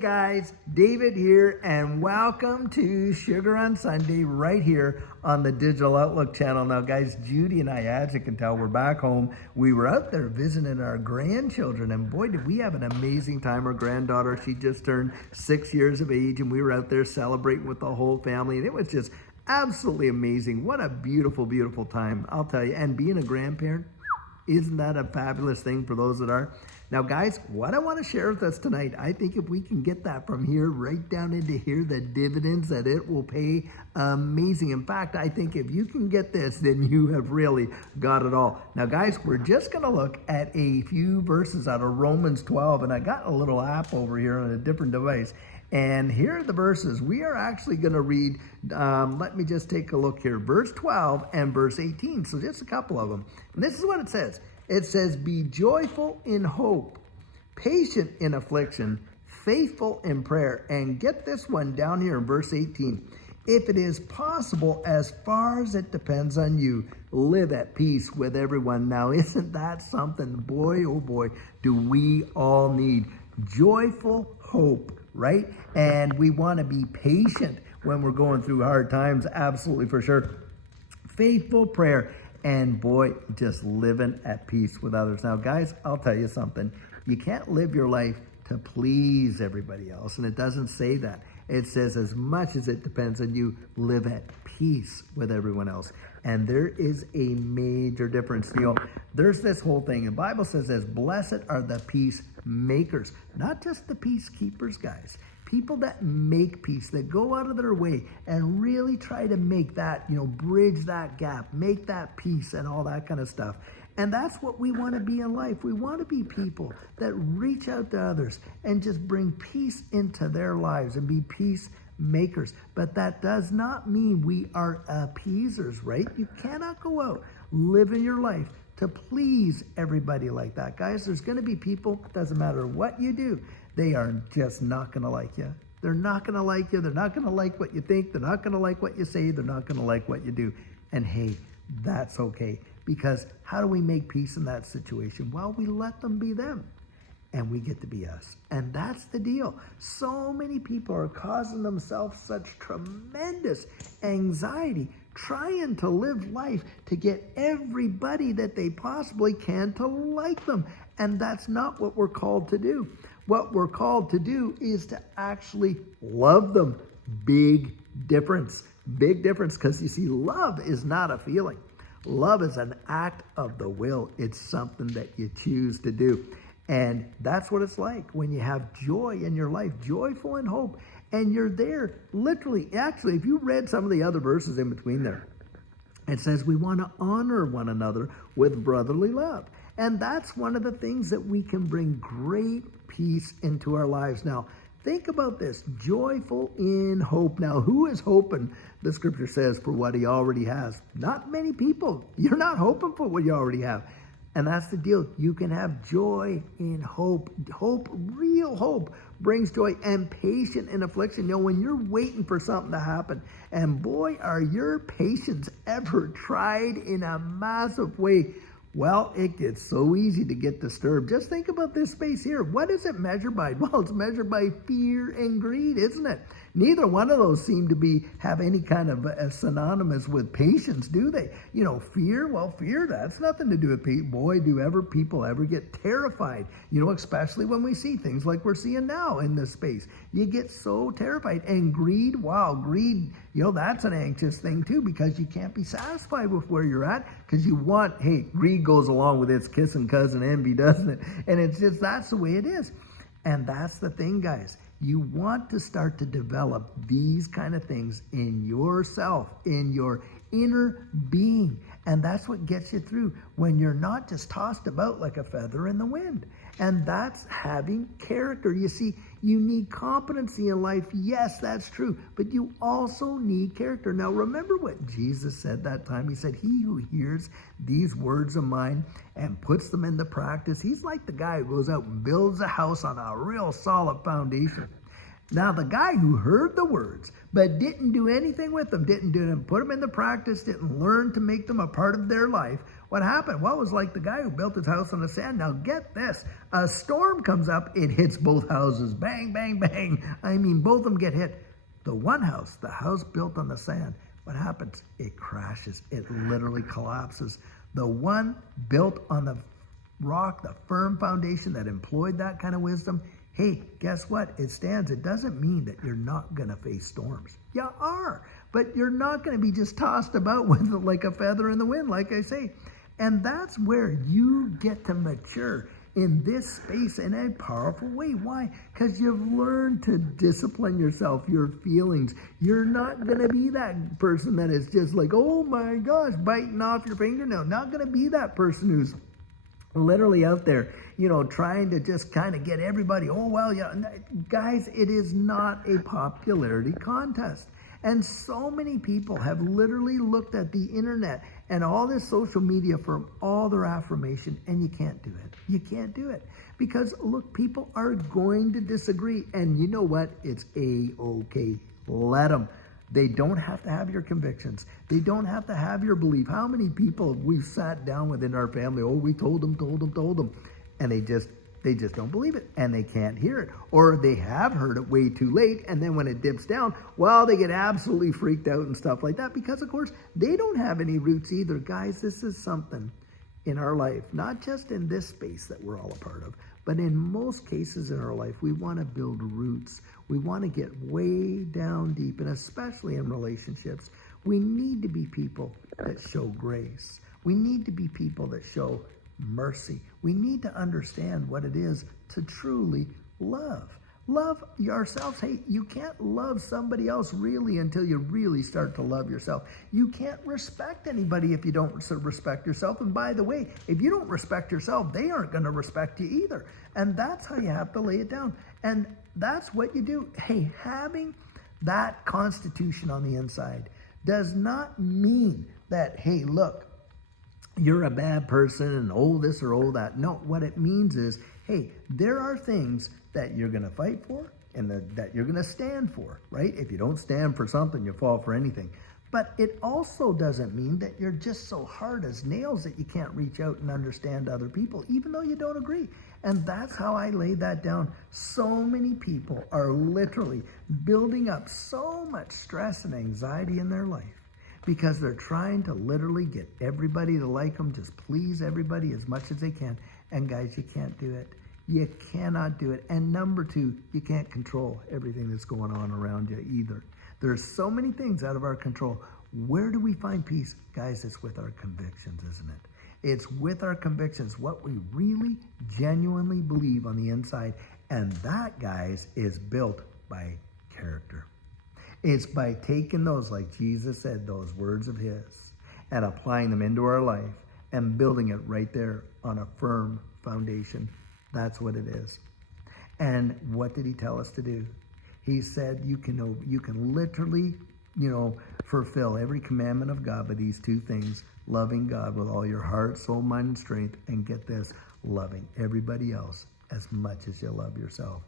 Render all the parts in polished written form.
guys, David here, and welcome to Sugar on Sunday right here on the Digital Outlook channel. Now guys, Judy and I, as you can tell, we're back home. We were out there visiting our grandchildren, and boy, did we have an amazing time. Our granddaughter, she just turned 6 years of age, and we were out there celebrating with the whole family, and it was just absolutely amazing. What a beautiful, beautiful time, I'll tell you. And being a grandparent, isn't that a fabulous thing for those that are? Now guys, what I want to share with us tonight, I think if we can get that from here right down into here, the dividends that it will pay, amazing. In fact, I think if you can get this, then you have really got it all. Now guys, we're just going to look at a few verses out of Romans 12, and I got a little app over here on a different device. And here are the verses. We are actually going to read, let me just take a look here, verse 12 and verse 18. So just a couple of them. And this is what it says. It says, be joyful in hope, patient in affliction, faithful in prayer. And get this one down here in verse 18. If it is possible, as far as it depends on you, live at peace with everyone. Now, isn't that something? Boy, oh boy, do we all need joyful hope, right? And we want to be patient when we're going through hard times, absolutely for sure. Faithful prayer, and boy, just living at peace with others. Now guys, I'll tell you something. You can't live your life to please everybody else, and it doesn't say that. It says, as much as it depends on you, live at peace with everyone else. And there is a major difference. You know, there's this whole thing. The Bible says, as blessed are the peacemakers, not just the peacekeepers, guys. People that make peace, that go out of their way and really try to make that, bridge that gap, make that peace and all that kind of stuff. And that's what we want to be in life. We want to be people that reach out to others and just bring peace into their lives and be peacemakers. But that does not mean we are appeasers, right? You cannot go out living your life to please everybody like that. Guys, there's going to be people, doesn't matter what you do, they are just not going to like you. They're not going to like you. They're not going to like what you think. They're not going to like what you say. They're not going to like what you do. And hey, that's okay. Because how do we make peace in that situation? Well, we let them be them. And we get to be us. And that's the deal. So many people are causing themselves such tremendous anxiety, trying to live life to get everybody that they possibly can to like them. And that's not what we're called to do. What we're called to do is to actually love them. Big difference. Big difference, because you see, love is not a feeling. Love is an act of the will. It's something that you choose to do. And that's what it's like when you have joy in your life, joyful in hope, and you're there literally. Actually, if you read some of the other verses in between there, it says we want to honor one another with brotherly love. And that's one of the things that we can bring great peace into our lives. Now, think about this, joyful in hope. Now, who is hoping, the scripture says, for what he already has? Not many people. You're not hoping for what you already have. And that's the deal. You can have joy in hope. Hope, real hope, brings joy, and patient in affliction. When you're waiting for something to happen, and boy, are your patience ever tried in a massive way. Well, it gets so easy to get disturbed. Just think about this space here. What is it measured by? Well, it's measured by fear and greed, isn't it? Neither one of those seem to have any kind of synonymous with patience, do they? Fear, well, fear, that's nothing to do with people. Boy, do people ever get terrified, especially when we see things like we're seeing now in this space. You get so terrified. And greed, wow, greed, that's an anxious thing too, because you can't be satisfied with where you're at, because you want, hey, greed goes along with its kissing cousin envy, doesn't it? And it's just, that's the way it is. And that's the thing, guys. You want to start to develop these kind of things in yourself, in your inner being. And that's what gets you through when you're not just tossed about like a feather in the wind. And that's having character. You see, you need competency in life. Yes, that's true. But you also need character. Now, remember what Jesus said that time. He said, he who hears these words of mine and puts them into practice, he's like the guy who goes out and builds a house on a real solid foundation. Now, the guy who heard the words but didn't do anything with them, didn't put them into practice, didn't learn to make them a part of their life, What happened? Well, it was like the guy who built his house on the sand. Now get this, a storm comes up, it hits both houses, bang, bang, bang. I mean, both of them get hit. The one house, the house built on the sand, what happens? It crashes, it literally collapses. The one built on the rock, the firm foundation that employed that kind of wisdom, hey, guess what? It stands. It doesn't mean that you're not going to face storms. You are, but you're not going to be just tossed about with like a feather in the wind, like I say. And that's where you get to mature in this space in a powerful way. Why? Because you've learned to discipline yourself, your feelings. You're not going to be that person that is just like, oh my gosh, biting off your fingernail. Not going to be that person who's literally out there, trying to just kind of get everybody, oh, well, yeah. Guys, it is not a popularity contest. And so many people have literally looked at the internet and all this social media for all their affirmation, and you can't do it. You can't do it. Because, look, people are going to disagree. And you know what? It's A-okay. Let them. They don't have to have your convictions. They don't have to have your belief. How many people we've sat down within our family, oh, we told them, and they just don't believe it, and they can't hear it. Or they have heard it way too late, and then when it dips down, well, they get absolutely freaked out and stuff like that because, of course, they don't have any roots either. Guys, this is something in our life, not just in this space that we're all a part of, but in most cases in our life, we want to build roots. We want to get way down deep, and especially in relationships, we need to be people that show grace. We need to be people that show mercy. We need to understand what it is to truly love. Love yourselves. Hey, you can't love somebody else really until you really start to love yourself. You can't respect anybody if you don't respect yourself. And by the way, if you don't respect yourself, they aren't going to respect you either. And that's how you have to lay it down. And that's what you do. Hey, having that constitution on the inside does not mean that, hey, look, you're a bad person and oh this or oh that. No, what it means is, hey, there are things that you're going to fight for and that you're going to stand for, right? If you don't stand for something, you fall for anything. But it also doesn't mean that you're just so hard as nails that you can't reach out and understand other people, even though you don't agree. And that's how I lay that down. So many people are literally building up so much stress and anxiety in their life because they're trying to literally get everybody to like them, just please everybody as much as they can. And guys, you can't do it. You cannot do it. And number two, you can't control everything that's going on around you either. There's so many things out of our control. Where do we find peace? Guys, it's with our convictions, isn't it? It's with our convictions, what we really genuinely believe on the inside. And that, guys, is built by character. It's by taking those, like Jesus said, those words of his, and applying them into our life and building it right there on a firm foundation. That's what it is. And what did he tell us to do? He said you can literally, fulfill every commandment of God by these two things: loving God with all your heart, soul, mind, and strength, and get this, loving everybody else as much as you love yourself.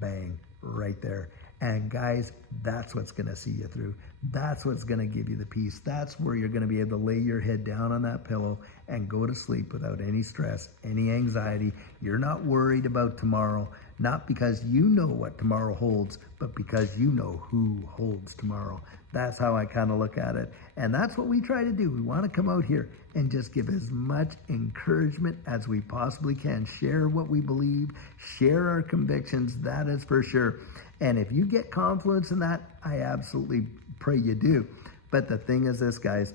Bang, right there. And guys, that's what's going to see you through. That's what's going to give you the peace. That's where you're going to be able to lay your head down on that pillow and go to sleep without any stress, any anxiety. You're not worried about tomorrow, not because you know what tomorrow holds, but because you know who holds tomorrow. That's how I kind of look at it. And that's what we try to do. We want to come out here and just give as much encouragement as we possibly can. Share what we believe, share our convictions, that is for sure. And if you get confidence in that, I absolutely pray you do. But the thing is this, guys,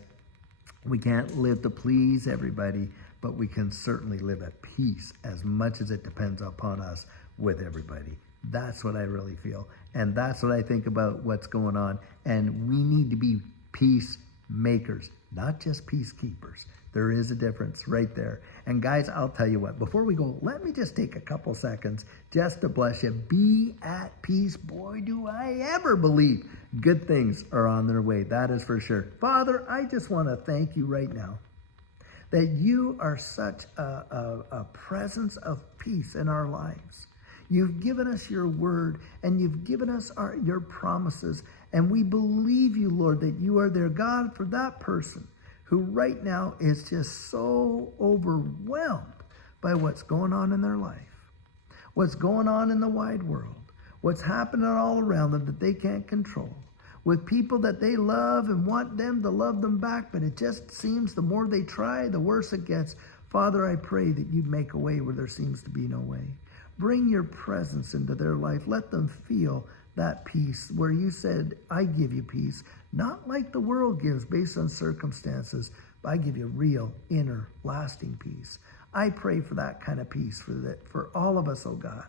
we can't live to please everybody, but we can certainly live at peace as much as it depends upon us with everybody. That's what I really feel. And that's what I think about what's going on. And we need to be peacemakers, not just peacekeepers. There is a difference right there. And guys, I'll tell you what, before we go, let me just take a couple seconds just to bless you. Be at peace. Boy, do I ever believe good things are on their way. That is for sure. Father, I just want to thank you right now that you are such a presence of peace in our lives. You've given us your word, and you've given us your promises, and we believe you, Lord, that you are there, God, for that person who right now is just so overwhelmed by what's going on in their life, what's going on in the wide world, what's happening all around them that they can't control, with people that they love and want them to love them back, but it just seems the more they try, the worse it gets. Father, I pray that you'd make a way where there seems to be no way. Bring your presence into their life. Let them feel that peace where you said, I give you peace, not like the world gives based on circumstances, but I give you real, inner, lasting peace. I pray for that kind of peace for all of us, oh God,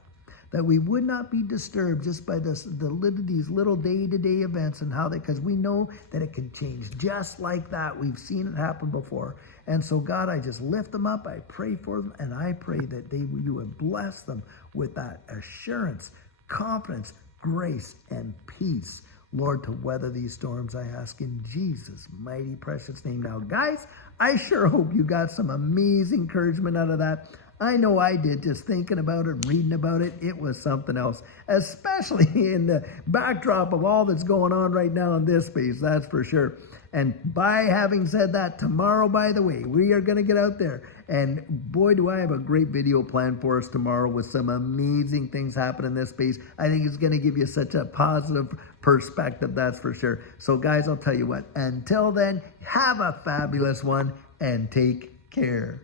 that we would not be disturbed just by these little day-to-day events and how because we know that it can change just like that. We've seen it happen before. And so, God, I just lift them up. I pray for them, and I pray that you would bless them with that assurance, confidence, grace, and peace, Lord, to weather these storms, I ask in Jesus' mighty, precious name. Now, guys, I sure hope you got some amazing encouragement out of that. I know I did, just thinking about it, reading about it. It was something else, especially in the backdrop of all that's going on right now in this space, that's for sure. And by having said that, tomorrow, by the way, we are going to get out there. And boy, do I have a great video planned for us tomorrow with some amazing things happening in this space. I think it's going to give you such a positive perspective, that's for sure. So guys, I'll tell you what, until then, have a fabulous one and take care.